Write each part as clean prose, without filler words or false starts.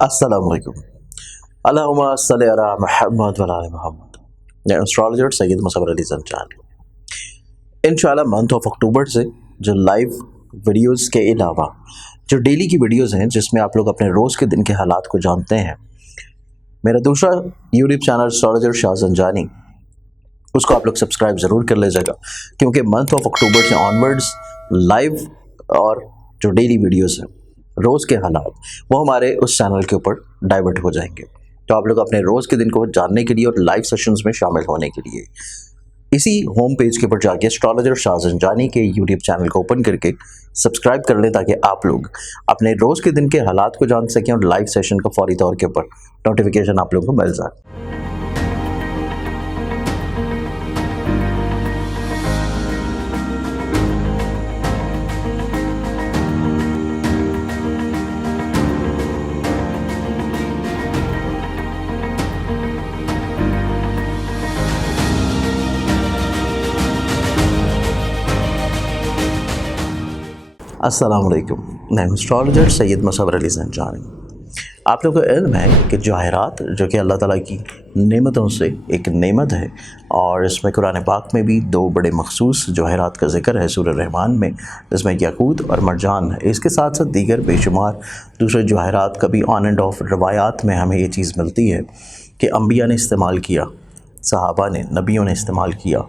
अस्सलाम वालेकुम। अल्लाहुम्मा सल्लि अला मुहम्मद व अला आलि मुहम्मद। मैं एस्ट्रोलॉजर सैयद मुसव्वर अली ज़ंजानी। इंशाल्लाह मंथ ऑफ अक्टूबर से जो लाइव वीडियोस के अलावा जो डेली की वीडियोस हैं जिसमें आप लोग अपने रोज़ के दिन के हालात को जानते हैं, मेरा दूसरा YouTube channel astrologer Shah Zanjani, उसको आप लोग सब्सक्राइब ज़रूर कर लीजिएगा, क्योंकि मंथ ऑफ अक्टूबर से ऑनवर्ड्स लाइव और जो डेली वीडियोस हैं रोज़ के हालात वो हमारे उस चैनल के ऊपर डाइवर्ट हो जाएंगे। तो आप लोग अपने रोज़ के दिन को जानने के लिए और लाइव सेशंस में शामिल होने के लिए इसी होम पेज के ऊपर जाके एस्ट्रोलॉजर शाह ज़ंजानी के यूट्यूब चैनल को ओपन करके सब्सक्राइब कर लें, ताकि आप लोग अपने रोज़ के दिन के हालात को जान सकें और लाइव सेशन का फौरी तौर के ऊपर नोटिफिकेशन आप लोगों को मिल जाए। अस्सलाम वालेकुम। मैं एस्ट्रोलॉजर सैयद मुसव्वर अली ज़ंजानी। आप लोगों को इल्म है कि जवाहरात जो कि अल्लाह ताला की नेमतों से एक नेमत है, और इसमें कुरान पाक में भी दो बड़े मखसूस जवाहरात का जिक्र है सूरह रहमान में, जिसमें याकूत और मरजान है। इसके साथ साथ दीगर बेशुमार दूसरे जवाहरात का भी ऑन एंड ऑफ रवायात में हमें ये चीज़ मिलती है कि अम्बिया ने इस्तेमाल किया, सहाबा ने, नबियों ने इस्तेमाल किया,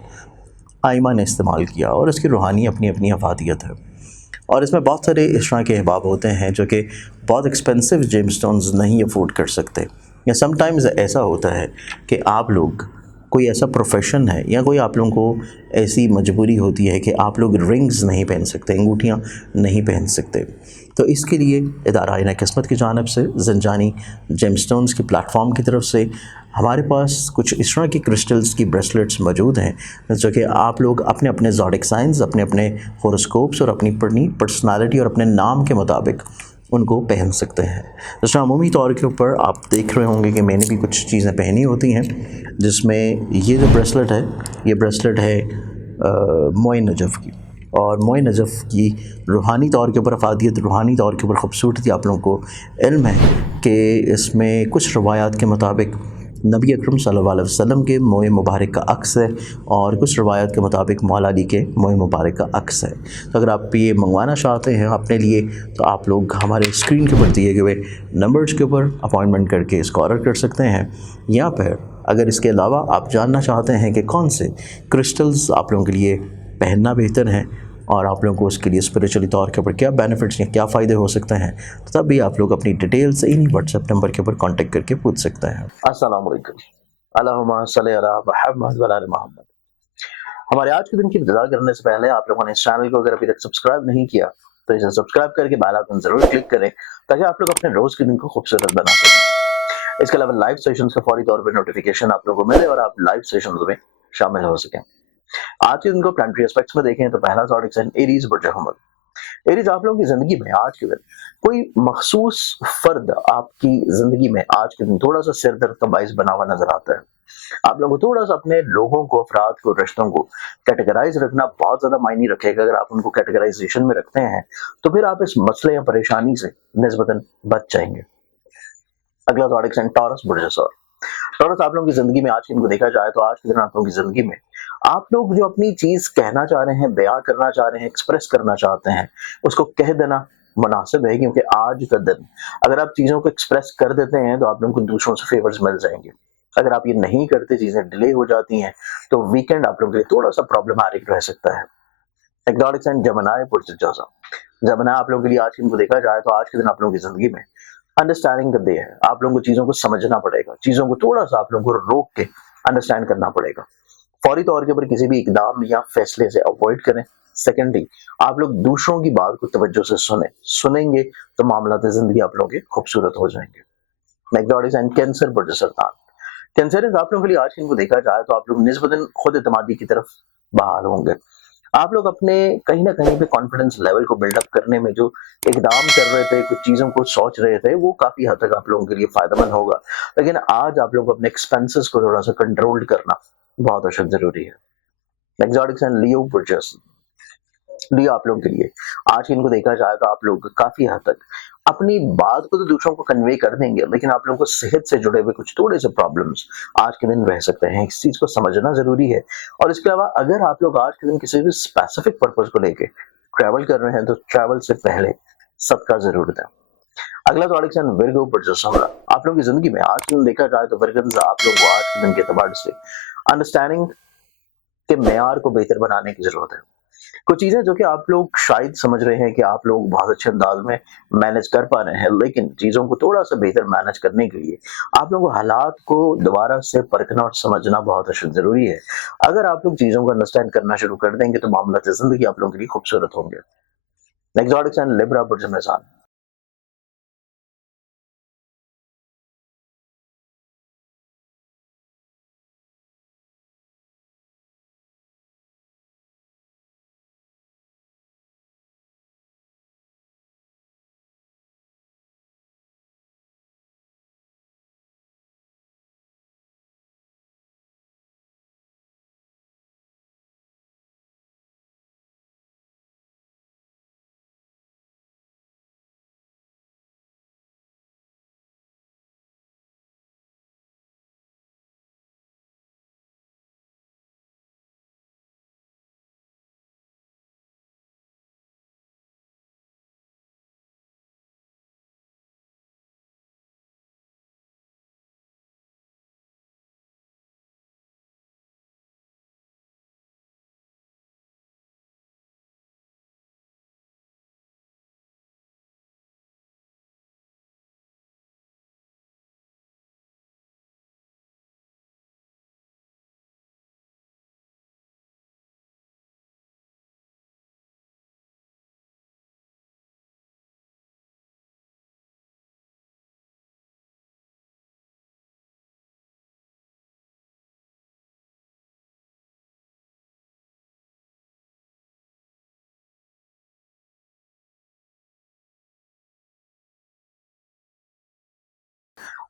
आइमा ने इस्तेमाल किया, और इसकी रूहानी अपनी अपनी अफादियत है। और इसमें बहुत सारे इस तरह के अहबाब होते हैं जो कि बहुत एक्सपेंसिव जेमस्टोन्स नहीं अफोर्ड कर सकते, या समटाइम्स ऐसा होता है कि आप लोग कोई ऐसा प्रोफेशन है या कोई आप लोगों को ऐसी मजबूरी होती है कि आप लोग रिंग्स नहीं पहन सकते, अंगूठियाँ नहीं पहन सकते। तो इसके लिए इदारा आईना किस्मत की जानिब से ज़ंजानी जेमस्टोन्स की प्लेटफॉर्म की तरफ से हमारे पास कुछ इस तरह की क्रिस्टल्स की ब्रेसलेट्स मौजूद हैं जो कि आप लोग अपने अपने ज़ोडिक साइंस, अपने अपने होरोस्कोप्स और अपनी पर्सनालिटी और अपने नाम के मुताबिक उनको पहन सकते हैं। जिस तरह अमूमी तौर के ऊपर आप देख रहे होंगे कि मैंने भी कुछ चीज़ें पहनी होती हैं, जिसमें ये जो ब्रेसलेट है, ये ब्रेसलेट है मोए नजफ़ की, और मोए नजफ़ की रूहानी तौर के ऊपर अफादियत, रूहानी तौर के ऊपर ख़ूबसूरती आप लोगों को इल्म है कि इसमें कुछ रवायात के मुताबिक नबी अकरम सल्लल्लाहु अलैहि वसल्लम के मोए मुबारक का अक्स है, और कुछ रवायत के मुताबिक मौला अली के मोए मुबारक का अक्स है। तो अगर आप ये मंगवाना चाहते हैं अपने लिए, तो आप लोग हमारे स्क्रीन के ऊपर दिए गए नंबर्स के ऊपर अपॉइंटमेंट करके इसको ऑर्डर कर सकते हैं। या फिर अगर इसके अलावा आप जानना चाहते हैं कि कौन से क्रिस्टल्स आप लोगों के लिए पहनना बेहतर है और आप लोगों को उसके लिए स्पिरिचुअली तौर के ऊपर क्या बेनिफिट्स या क्या फ़ायदे हो सकते हैं, तो तब भी आप लोग अपनी डिटेल्स इन्हीं व्हाट्सएप नंबर के ऊपर कांटेक्ट करके पूछ सकते हैं। अस्सलाम वालेकुम। अल्लाहुम्मा सल्लि अला मुहम्मद व अला आलि मुहम्मद। हमारे आज के दिन की इब्तिदा करने से पहले आप लोगों ने इस चैनल को अगर अभी तक सब्सक्राइब नहीं किया तो इसे सब्सक्राइब करके बेल आइकन जरूर क्लिक करें, ताकि आप लोग अपने रोज़ के दिन को खूबसूरत बना सकें। इसके अलावा लाइव सेशंस का फौरी तौर पर नोटिफिकेशन आप लोगों को मिले और आप लाइव सेशंस में शामिल हो सकें। आज के दिन को प्लानिटरी एस्पेक्ट्स में देखें तो पहला ज़ोडिक साइन एरीज बुर्ज हमल। एरीज आप लोगों की जिंदगी में आज के दिन कोई मखसूस फर्द आपकी जिंदगी में आज के दिन थोड़ा सा सिर दर्द का बाइस बना हुआ नजर आता है। आप लोगों को थोड़ा सा अपने लोगों को, अफराद को, रिश्तों को कैटेगराइज रखना बहुत ज्यादा मायने रखेगा। अगर आप उनको कैटेगराइजेशन में रखते हैं तो फिर आप इस मसले या परेशानी से निस्बतन बच जाएंगे। अगला ज़ोडिक साइन टॉरस बुर्ज सौर। टॉरस आप लोगों की जिंदगी में आज के दिन को देखा जाए तो आज के दिन आप लोगों की जिंदगी में आप लोग जो अपनी चीज कहना चाह रहे हैं, बयां करना चाह रहे हैं, एक्सप्रेस करना चाहते हैं, उसको कह देना मुनासिब है, क्योंकि आज का दिन अगर आप चीजों को एक्सप्रेस कर देते हैं तो आप लोगों को दूसरों से फेवर्स मिल जाएंगे। अगर आप ये नहीं करते, चीजें डिले हो जाती हैं, तो वीकेंड आप लोगों के लिए थोड़ा सा प्रॉब्लमैटिक रह सकता है। एग्जॉटिक साइन जमनाई पुरुष जैसा। जमना आप लोगों के लिए आज के दिन को देखा जाए तो आज के दिन आप लोगों की जिंदगी में अंडरस्टैंडिंग का डे है। आप लोगों को चीजों को समझना पड़ेगा, चीजों को थोड़ा सा आप लोगों को रोक के अंडरस्टैंड करना पड़ेगा। फौरी तौर के ऊपर किसी भी इकदाम या फैसले से अवॉइड करें। सेकेंडली, आप लोग दूसरों की बात को तवज्जो से सुनेंगे तो मामला जिंदगी आप लोगों के खूबसूरत हो जाएंगे। मैग्नेटिक साइन कैंसर बुर्ज सरतान। कैंसर आप लोगों के लिए आज इनको देखा जाए तो आप लोग निस्बतन खुद एतमादी की तरफ बहाल होंगे। आप लोग अपने कहीं ना कहीं पे कॉन्फिडेंस लेवल को बिल्डअप करने में जो इकदाम कर रहे थे, कुछ चीजों को सोच रहे थे, वो काफी हद तक आप लोगों के लिए फायदेमंद होगा। लेकिन आज आप लोग अपने एक्सपेंसेस को थोड़ा सा कंट्रोल करना बहुत अशद जरूरी है। एग्जॉटिक साइन लियो बुर्जस। लियो आप लोगों के लिए आज इनको देखा जाए तो आप लोग काफी हद तक अपनी बात को तो दूसरों को कन्वे कर देंगे, लेकिन आप लोगों को सेहत से जुड़े हुए कुछ थोड़े से प्रॉब्लम्स आज के दिन रह सकते हैं। इस चीज़ को समझना ज़रूरी है। और इसके अलावा अगर आप लोग आज के दिन किसी भी स्पेसिफिक पर्पज़ को लेके ट्रैवल कर रहे हैं, तो ट्रैवल से पहले सदका ज़रूर दें। अगला टॉपिक है विर्गो वर्सेस समरा। आप लोगों की ज़िंदगी में आज के दिन देखा जाए तो वर्गन्स आप लोगों को आज के दिन के एतबार से अंडरस्टैंडिंग के मेयार को बेहतर बनाने की ज़रूरत है। कुछ चीज़ें जो कि आप लोग शायद समझ रहे हैं कि आप लोग बहुत अच्छे अंदाज में मैनेज कर पा रहे हैं, लेकिन चीज़ों को थोड़ा-सा बेहतर मैनेज करने के लिए आप लोगों को हालात को दोबारा से परखना और समझना बहुत ज़रूरी है। अगर आप लोग चीज़ों को अंडरस्टैंड करना शुरू कर देंगे, तो मामलात ज़िंदगी आप लोगों के लिए खूबसूरत होंगे। नेक्स्ट टॉपिक है लिब्रा वर्सेस मेज़ान।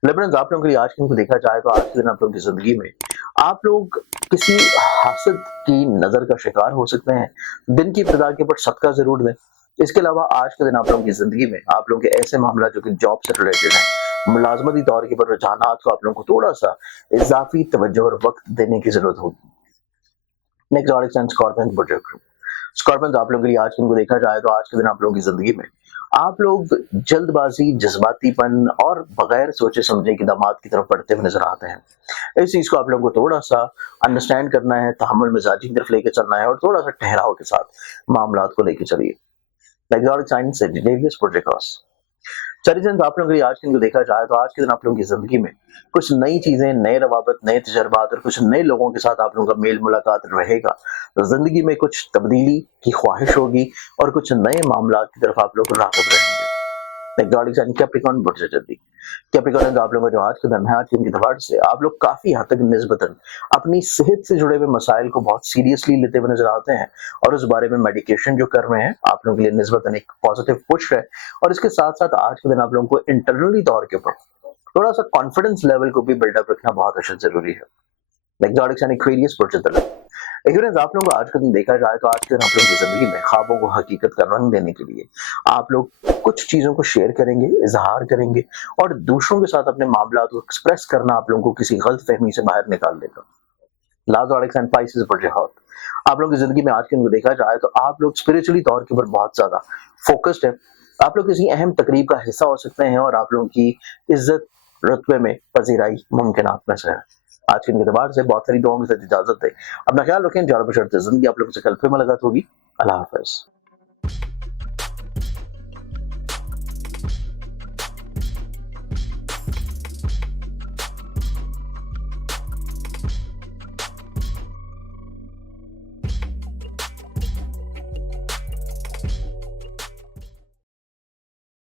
लिबरल्स आप लोगों के लिए आज के दिन को देखा जाए तो आज के दिन आप लोगों की ज़िंदगी में आप लोग किसी हासद की नज़र का शिकार हो सकते हैं। दिन की इब्तिदा के ऊपर सदका ज़रूर दें। इसके अलावा आज के दिन आप लोगों की ज़िंदगी में आप लोगों के ऐसे मामला जो कि जॉब से रिलेटेड हैं, मुलाज़मती तौर के ऊपर रुझानात को आप लोगों को थोड़ा-सा इज़ाफ़ी तवज्जो और वक़्त देने की ज़रूरत होगी। नेक्स्ट और एक स्कॉर्पियन प्रोजेक्ट। स्कॉर्पियंस आप लोगों के लिए आज के दिन को देखा जाए तो आज के दिन आप लोगों की ज़िंदगी में आप लोग जल्दबाज़ी, जज़्बातीपन और बगैर सोचे समझे इक़दामात की तरफ बढ़ते हुए नज़र आते हैं। इस चीज़ को आप लोगों को थोड़ा-सा अंडरस्टैंड करना है, तहम्मुल मिज़ाजी की तरफ लेके चलना है और थोड़ा-सा ठहराव के साथ मामलात को लेके चलिए। Exotic sign Sagittarius projects. चरित्रंत आप लोगों के लिए आज के दिन को देखा जाए तो आज के दिन आप लोगों की ज़िंदगी में कुछ नई चीज़ें, नए रवाबत, नए तजर्बात और कुछ नए लोगों के साथ आप लोगों का मेल मुलाकात रहेगा। तो ज़िंदगी में कुछ तब्दीली की ख्वाहिश होगी और कुछ नए मामलात की तरफ आप लोग राग़िब रहेंगे। एग्ज़ॉटिक साइन कैप्रिकॉर्न बढ़ते जल्दी। कैप्रिकॉर्न आप लोगों का जो आज के दिन है, आज के दिन की दवाड़ से आप लोग काफ़ी हद तक निस्बतन अपनी सेहत से जुड़े हुए मसाइल को बहुत सीरियसली लेते हुए नज़र आते हैं और उस बारे में मेडिकेशन जो कर रहे हैं, आप लोगों के लिए निस्बतन एक पॉजिटिव पुश है। और इसके साथ-साथ आज के दिन आप लोगों को इंटरनली तौर के ऊपर थोड़ा-सा कॉन्फिडेंस लेवल को भी बिल्डअप रखना बहुत ज़रूरी है। एग्ज़ॉटिक यानी एक्वेरियस प्रोजेक्ट। एक्वेरियस आप लोगों को आज का दिन देखा जाए तो आज के दिन आप लोगों की ज़िंदगी में ख्वाबों को हकीकत का रंग देने के लिए आप लोग कुछ चीज़ों को शेयर करेंगे, इज़हार करेंगे और दूसरों के साथ अपने मामलात को एक्सप्रेस करना आप लोगों को किसी गलतफ़हमी से बाहर निकाल देगा। लाज़ारिक एंड पाइसेस प्रोजेक्ट। आप लोगों की ज़िंदगी में आज के दिन को देखा जाए तो आप लोग स्पिरिचुअली तौर के ऊपर बहुत ज़्यादा फ़ोकस्ड हैं। आप लोग किसी अहम तकरीब का हिस्सा हो सकते हैं और आप लोगों की इज़्ज़त रुतबे में पज़ीराई मुमकिनात में से है। आज के दिन के एतबार से बहुत सारी दुआओं के साथ इजाज़त दें। अपना ख्याल रखें। ज़्यादा बशर्ते ज़िंदगी आप लोगों से कल फिर मुलाकात होगी। अल्लाह हाफ़िज़।